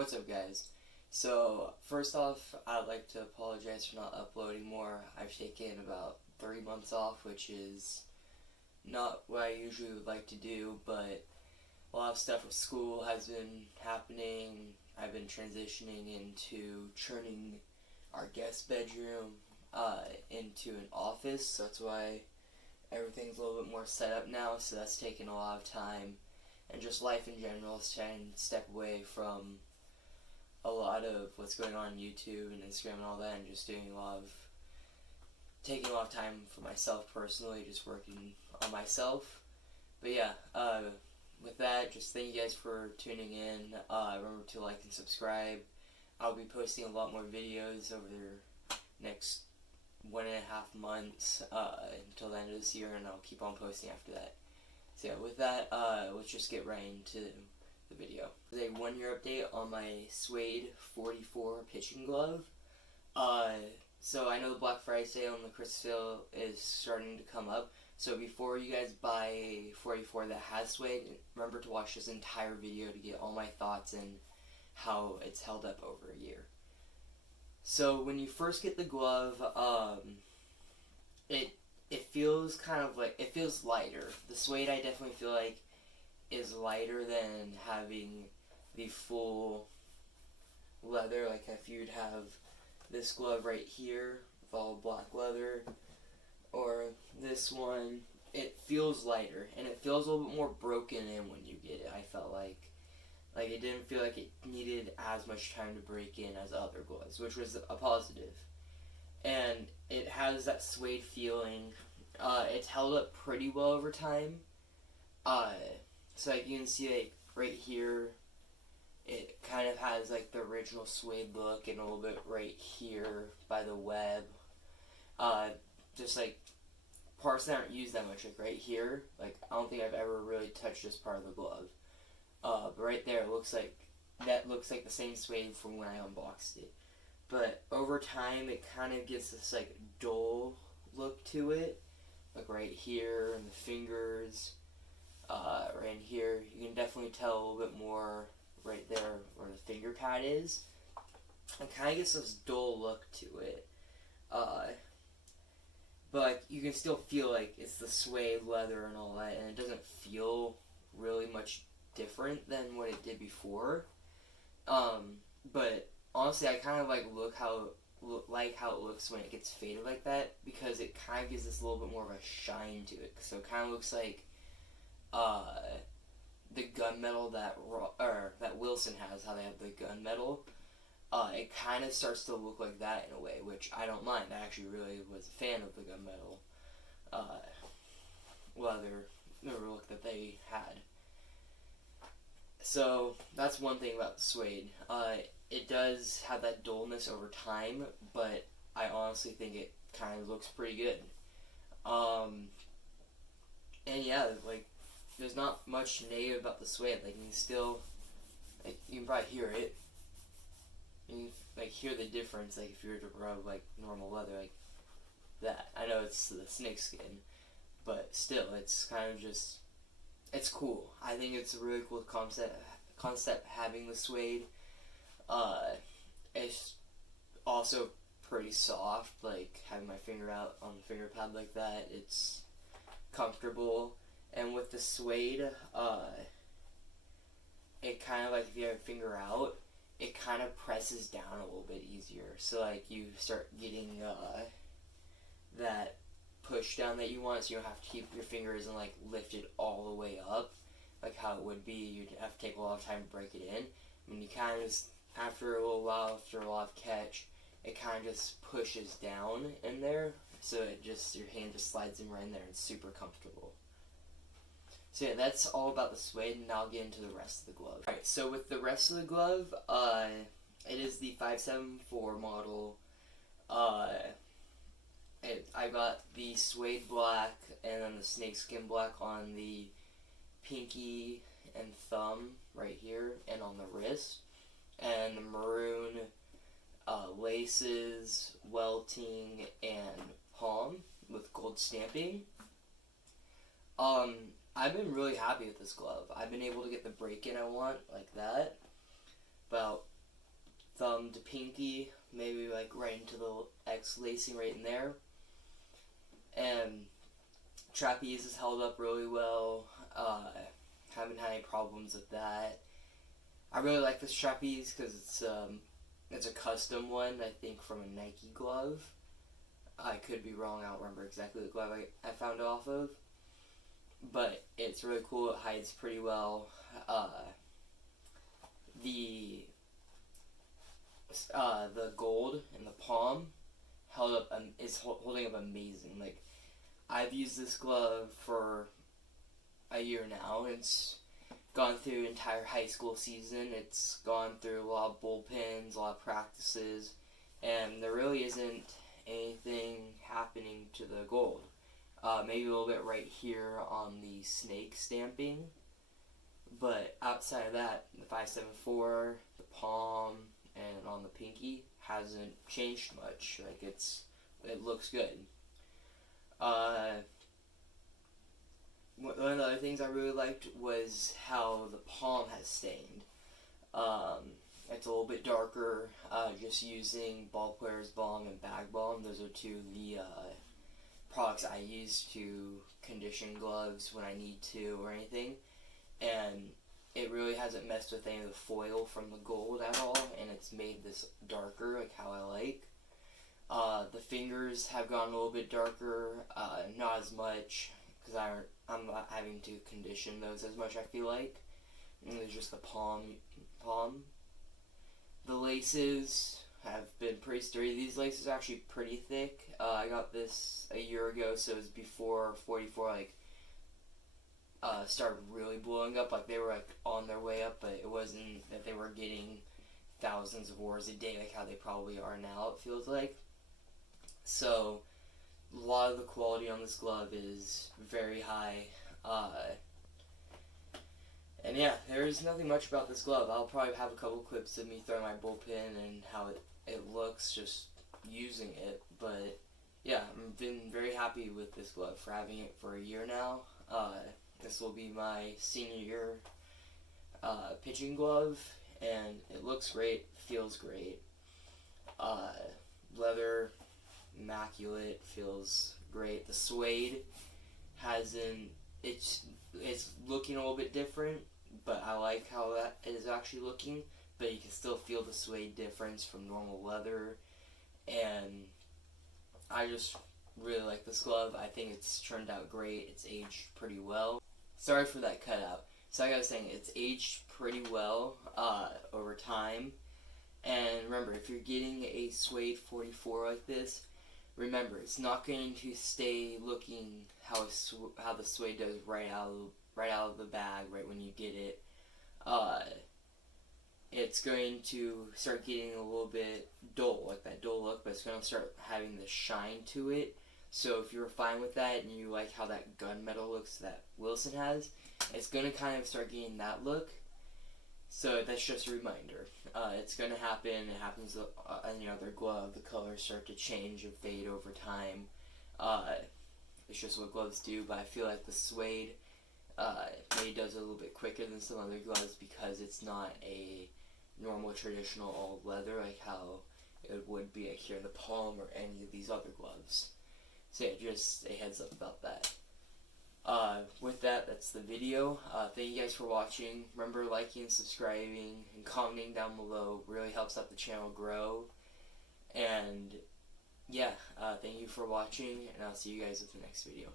What's up, guys? So, first off, I'd like to apologize for not uploading more. I've taken about 3 months off, which is not what I usually would like to do, but a lot of stuff with school has been happening. I've been transitioning into turning our guest bedroom into an office, so that's why everything's a little bit more set up now, so that's taken a lot of time. And just life in general is trying to step away from a lot of what's going on YouTube and Instagram and all that, and just taking a lot of time for myself personally, just working on myself. But yeah, with that, just thank you guys for tuning in. Remember to like and subscribe. I'll be posting a lot more videos over the next 1.5 months until the end of this year, and I'll keep on posting after that. So yeah, with that, let's just get right into the video. There's a 1-year update on my Suede 44 pitching glove. So I know the Black Friday sale and the Christmas sale is starting to come up. So before you guys buy a 44 that has Suede, remember to watch this entire video to get all my thoughts and how it's held up over a year. So when you first get the glove, it feels kind of like, it feels lighter. The Suede, I definitely feel like, is lighter than having the full leather. Like if you'd have this glove right here with all black leather, or this one, it feels lighter, and it feels a little bit more broken in when you get it. I felt like it didn't feel like it needed as much time to break in as other gloves, which was a positive. And it has that Suede feeling. It's held up pretty well over time. So like you can see, like right here, it kind of has like the original Suede look, and a little bit right here by the web. Just like parts that aren't used that much, like right here. Like I don't think I've ever really touched this part of the glove. But right there, it looks like the same Suede from when I unboxed it. But over time, it kind of gets this like dull look to it. Like right here, and the fingers, right in here. You can definitely tell a little bit more right there where the finger pad is. It kind of gets this dull look to it. But you can still feel like it's the Suede leather and all that, and it doesn't feel really much different than what it did before. But honestly, I kind of like how it looks when it gets faded like that, because it kind of gives this a little bit more of a shine to it. So it kind of looks like the gunmetal that Wilson has, how they have the gunmetal. It kind of starts to look like that in a way, which I don't mind. I actually really was a fan of the gunmetal leather look that they had. So that's one thing about the Suede. It does have that dullness over time, but I honestly think it kind of looks pretty good. And yeah, like there's not much negative about the Suede. Like you can still, like you can probably hear it. You can like hear the difference. Like if you were to rub like normal leather like that. I know it's the snakeskin, but still, it's kind of just, it's cool. I think it's a really cool concept having the Suede. It's also pretty soft, like having my finger out on the finger pad like that. It's comfortable, and with the Suede, it kind of like, if you have your finger out, it kind of presses down a little bit easier. So like you start getting that push down that you want, so you don't have to keep your fingers and like lift it all the way up like how it would be. You'd have to take a lot of time to break it in. I mean, you kind of just, after a little while, after a lot of catch, it kind of just pushes down in there, so it just, your hand just slides in right in there, and it's super comfortable. So yeah, that's all about the Suede, and now I'll get into the rest of the glove. Alright, so with the rest of the glove, it is the 574 model. I got the Suede black and then the snakeskin black on the pinky and thumb right here and on the wrist, and the maroon laces, welting, and palm with gold stamping. I've been really happy with this glove. I've been able to get the break-in I want like that. About thumb to pinky, maybe like right into the X lacing right in there. And trapeze has held up really well. Haven't had any problems with that. I really like this trapeze because it's a custom one, I think, from a Nike glove. I could be wrong, I don't remember exactly the glove I found it off of. But it's really cool, it hides pretty well. The gold in the palm held up is holding up amazing. Like, I've used this glove for a year now. It's gone through entire high school season. It's gone through a lot of bullpens, a lot of practices, and there really isn't anything happening to the gold. Maybe a little bit right here on the snake stamping, but outside of that, the 574, the palm, and on the pinky hasn't changed much. Like, it looks good. One of the other things I really liked was how the palm has stained. It's a little bit darker, just using Ball Player's Balm and Bag Balm. Those are two of the products I use to condition gloves when I need to or anything. And it really hasn't messed with any of the foil from the gold at all, and it's made this darker, like how I like. The fingers have gone a little bit darker, not as much, because I'm not having to condition those as much, I feel like. And there's just the palm. The laces have been pretty sturdy. These laces are actually pretty thick. I got this a year ago, so it was before 44 started really blowing up. Like, they were like on their way up, but it wasn't that they were getting thousands of orders a day like how they probably are now, it feels like. So a lot of the quality on this glove is very high. And yeah, there's nothing much about this glove. I'll probably have a couple clips of me throwing my bullpen and how it looks just using it. But yeah, I've been very happy with this glove for having it for a year now. This will be my senior year pitching glove, and it looks great, feels great. Leather, immaculate, feels great. The suede it's looking a little bit different, but I like how that is actually looking, but you can still feel the suede difference from normal leather, and I just really like this glove. I think it's turned out great. It's aged pretty well. Sorry for that cutout. So like I was saying, it's aged pretty well over time. And remember, if you're getting a Suede 44 like this, remember, it's not going to stay looking how the Suede does right out of the bag, right when you get it. It's going to start getting a little bit dull, like that dull look, but it's going to start having the shine to it. So if you're fine with that and you like how that gunmetal looks that Wilson has, it's going to kind of start getting that look. So that's just a reminder. It's going to happen. It happens on any other glove. The colors start to change and fade over time. It's just what gloves do, but I feel like the Suede maybe does it a little bit quicker than some other gloves because it's not a normal traditional all leather like how it would be like here in the palm or any of these other gloves. So yeah, just a heads up about that. With that, that's the video. Thank you guys for watching. Remember liking, subscribing, and commenting down below. Really helps out the channel grow. And yeah, thank you for watching, and I'll see you guys with the next video.